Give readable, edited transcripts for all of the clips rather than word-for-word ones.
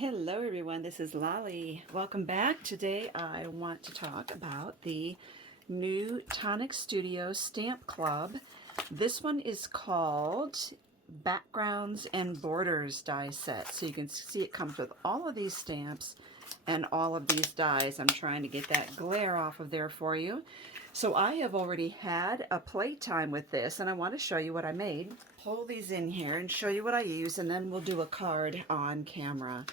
Hello everyone, this is Lolly. Welcome back. Today I want to talk about the new Tonic Studio Stamp Club. This one is called Backgrounds and Borders die set. So you can see it comes with all of these stamps and all of these dies. I'm trying to get that glare off of there for you. So I have already had a playtime with this and I want to show you what I made. Pull these in here and show you what I use, and then we'll do a card on camera.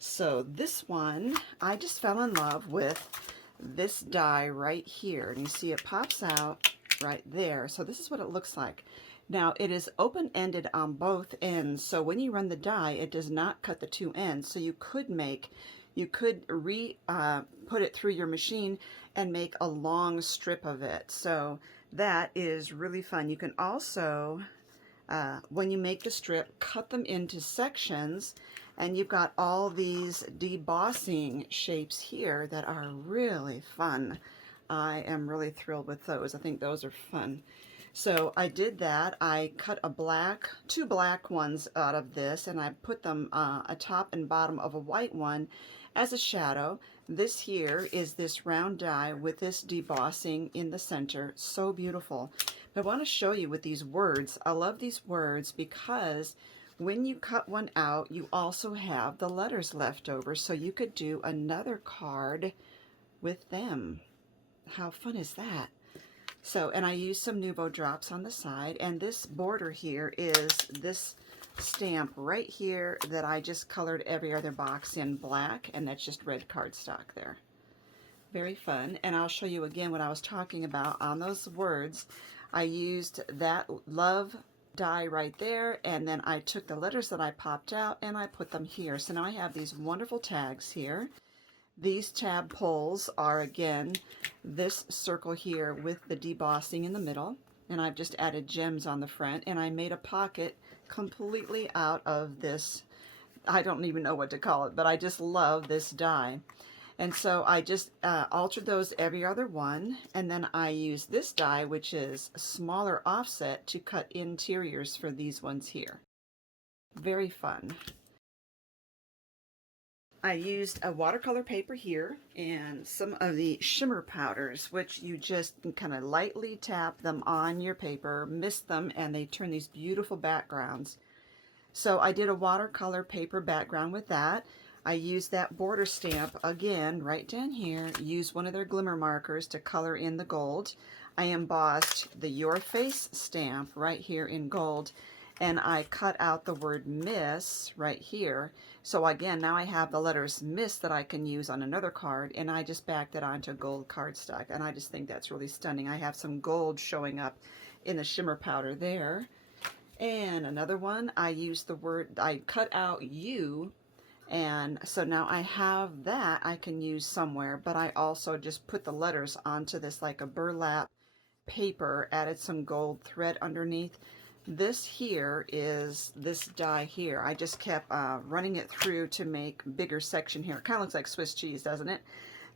So this one, I just fell in love with this die right here, and you see it pops out right there. So this is what it looks like. Now it is open-ended on both ends, so when you run the die it does not cut the two ends. So you could put it through your machine and make a long strip of it. So that is really fun. You can also when you make the strip, cut them into sections, and you've got all these debossing shapes here that are really fun. I am really thrilled with those. I think those are fun. So I did that. I cut two black ones out of this, and I put them a top and bottom of a white one as a shadow. This here is this round die with this debossing in the center. So beautiful. I want to show you with these words. I love these words because when you cut one out, you also have the letters left over, so you could do another card with them. How fun is that? So, and I used some Nuvo drops on the side, and this border here is this stamp right here that I just colored every other box in black, and that's just red cardstock there. Very fun. And I'll show you again what I was talking about on those words. I used that love die right there, and then I took the letters that I popped out and I put them here. So now I have these wonderful tags here. These tab pulls are again this circle here with the debossing in the middle, and I've just added gems on the front, and I made a pocket completely out of this. I don't even know what to call it, but I just love this die. And so I just altered those every other one, and then I used this die, which is a smaller offset, to cut interiors for these ones here. Very fun. I used a watercolor paper here and some of the Shimmer Powders, which you just kind of lightly tap them on your paper, mist them, and they turn these beautiful backgrounds. So I did a watercolor paper background with that. I used that border stamp again right down here, used one of their glimmer markers to color in the gold. I embossed the Your Face stamp right here in gold, and I cut out the word Miss right here. So again, now I have the letters Miss that I can use on another card, and I just backed it onto gold cardstock, and I just think that's really stunning. I have some gold showing up in the shimmer powder there. And another one, I used the word, I cut out You, and so now I have that I can use somewhere, but I also just put the letters onto this like a burlap paper, added some gold thread underneath. This here is this die here. I just kept running it through to make bigger section here. It kind of looks like Swiss cheese, doesn't it?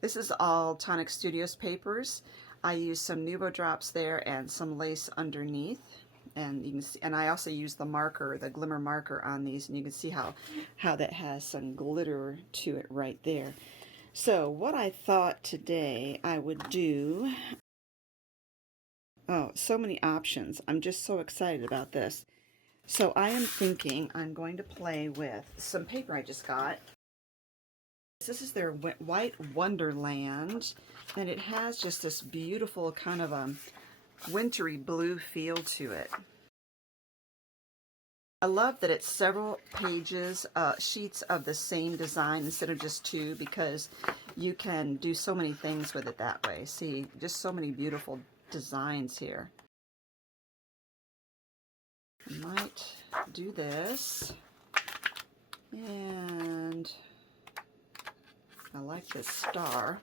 This is all Tonic Studios papers. I used some Nuvo drops there and some lace underneath. And you can see, and I also use the marker, the glimmer marker on these, and you can see how that has some glitter to it right there. So what I thought today I would do, oh, so many options. I'm just so excited about this. So I am thinking I'm going to play with some paper I just got. This is their white Wonderland, and it has just this beautiful kind of a wintry blue feel to it. I love that it's several pages, sheets of the same design instead of just two, because you can do so many things with it that way. See, just so many beautiful designs here. I might do this, and I like this star.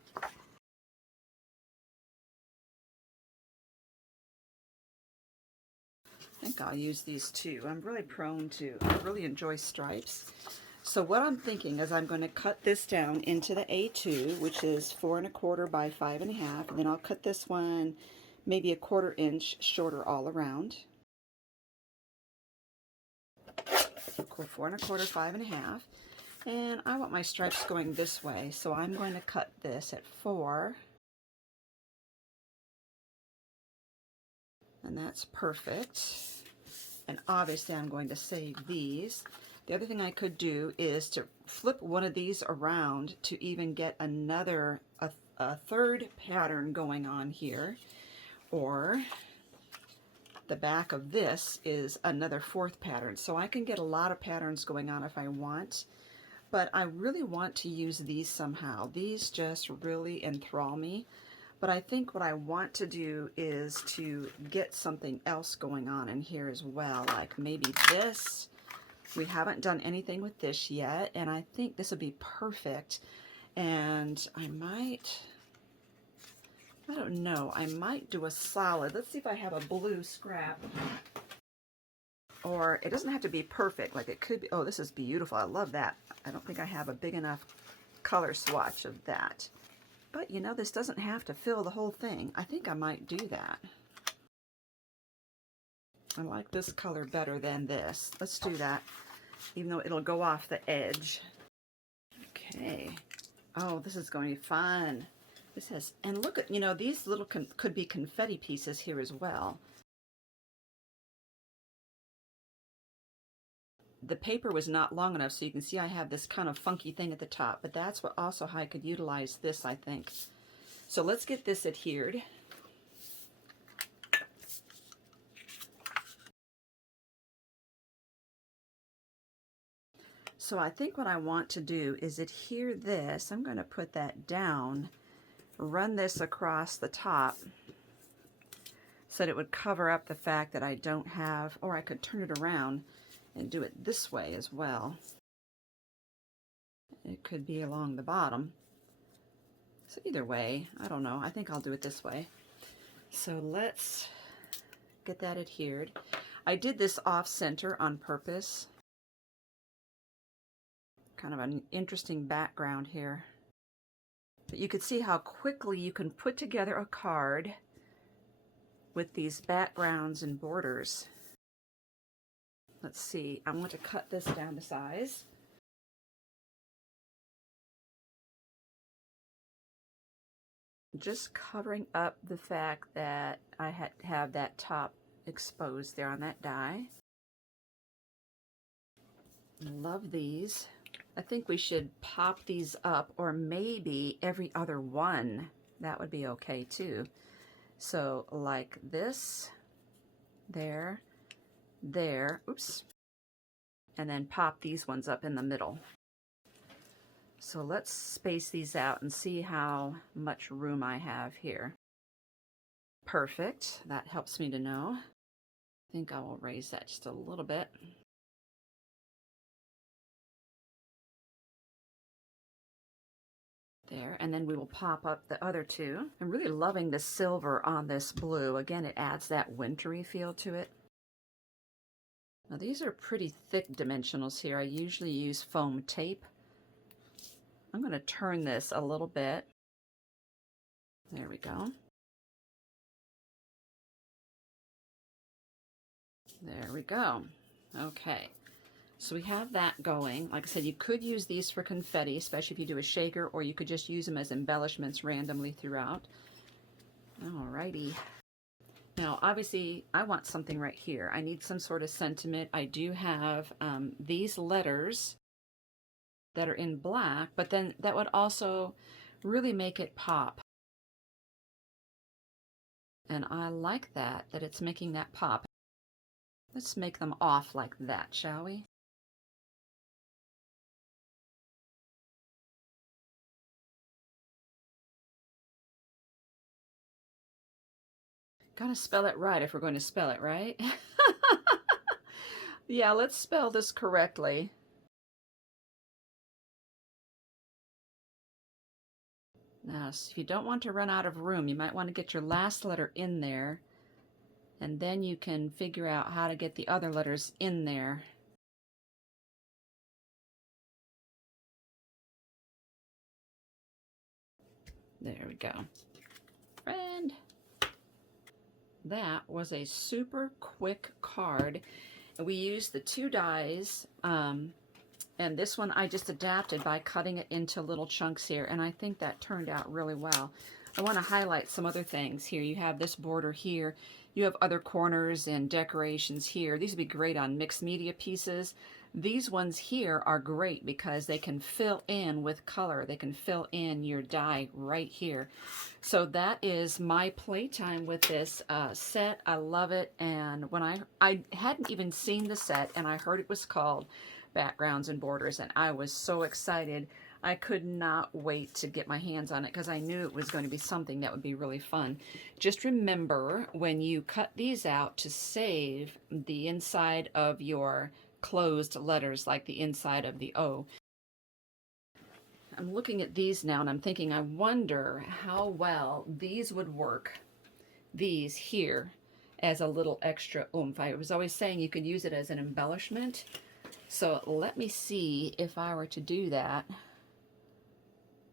I think I'll use these too. I'm really prone to, I really enjoy stripes. So what I'm thinking is I'm going to cut this down into the A2, which is 4 1/4 by 5 1/2, and then I'll cut this one maybe a 1/4 inch shorter all around. 4 1/4, 5 1/2. And I want my stripes going this way, so I'm going to cut this at 4. And that's perfect. And obviously I'm going to save these. The other thing I could do is to flip one of these around to even get another, a third pattern going on here. Or the back of this is another 4th pattern. So I can get a lot of patterns going on if I want. But I really want to use these somehow. These just really enthrall me. But I think what I want to do is to get something else going on in here as well. Like maybe this. We haven't done anything with this yet. And I think this would be perfect. And I don't know. I might do a solid. Let's see if I have a blue scrap. Or it doesn't have to be perfect. Like it could be. Oh, this is beautiful. I love that. I don't think I have a big enough color swatch of that. But you know, this doesn't have to fill the whole thing. I think I might do that. I like this color better than this. Let's do that, even though it'll go off the edge. Okay. Oh, this is going to be fun. This has, and look at, you know, these little could be confetti pieces here as well. The paper was not long enough, so you can see I have this kind of funky thing at the top, but that's what also how I could utilize this, I think. So let's get this adhered. So I think what I want to do is adhere this. I'm going to put that down, run this across the top so that it would cover up the fact that I don't have, or I could turn it around and do it this way as well. It could be along the bottom. So either way, I don't know. I think I'll do it this way. So let's get that adhered. I did this off center on purpose. Kind of an interesting background here. But you could see how quickly you can put together a card with these backgrounds and borders. Let's see, I want to cut this down to size. Just covering up the fact that I had to have that top exposed there on that die. Love these. I think we should pop these up, or maybe every other one. That would be okay too. So like this, there, there, oops, and then pop these ones up in the middle. So let's space these out and see how much room I have here. Perfect, that helps me to know. I think I will raise that just a little bit. There, and then we will pop up the other two. I'm really loving the silver on this blue. Again, it adds that wintry feel to it. Now these are pretty thick dimensionals here. I usually use foam tape. I'm going to turn this a little bit. There we go. There we go. Okay. So we have that going. Like I said, you could use these for confetti, especially if you do a shaker, or you could just use them as embellishments randomly throughout. Alrighty. Now, obviously, I want something right here. I need some sort of sentiment. I do have these letters that are in black, but then that would also really make it pop. And I like that it's making that pop. Let's make them off like that, shall we? Gotta spell it right if we're going to spell it right. Yeah, let's spell this correctly. Now, if you don't want to run out of room, you might want to get your last letter in there, and then you can figure out how to get the other letters in there. There we go. And that was a super quick card. We used the 2 dies And this one I just adapted by cutting it into little chunks here, and I think that turned out really well. I want to highlight some other things here. You have this border here. You have other corners and decorations here. These would be great on mixed media pieces. These ones here are great because they can fill in with color. They can fill in your die right here. So that is my playtime with this set. I love it. And when I hadn't even seen the set, and I heard it was called Backgrounds and Borders, and I was so excited. I could not wait to get my hands on it because I knew it was going to be something that would be really fun. Just remember when you cut these out to save the inside of your closed letters, like the inside of the O. I'm looking at these now and I'm thinking, I wonder how well these would work, these here, as a little extra oomph. I was always saying you could use it as an embellishment. So let me see if I were to do that.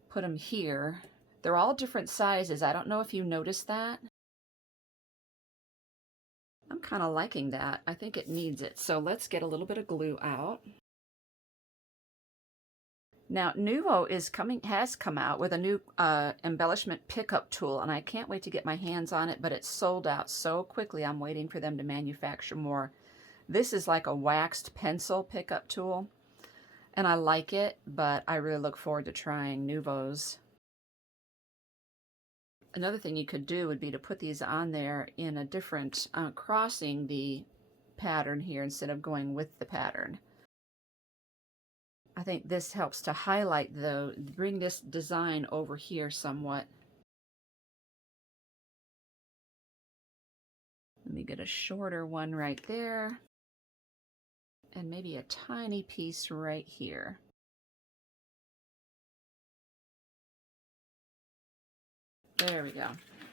Put them here. They're all different sizes. I don't know if you noticed that. I'm kind of liking that. I think it needs it. So let's get a little bit of glue out. Now Nuvo has come out with a new embellishment pickup tool, and I can't wait to get my hands on it, but it's sold out so quickly. I'm waiting for them to manufacture more. This is like a waxed pencil pickup tool, and I like it, but I really look forward to trying Nuvo's. Another thing you could do would be to put these on there in a different, crossing the pattern here instead of going with the pattern. I think this helps to highlight, bring this design over here somewhat. Let me get a shorter one right there. And maybe a tiny piece right here. There we go.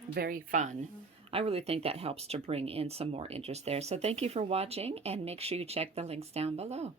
Very fun. I really think that helps to bring in some more interest there. So thank you for watching, and make sure you check the links down below.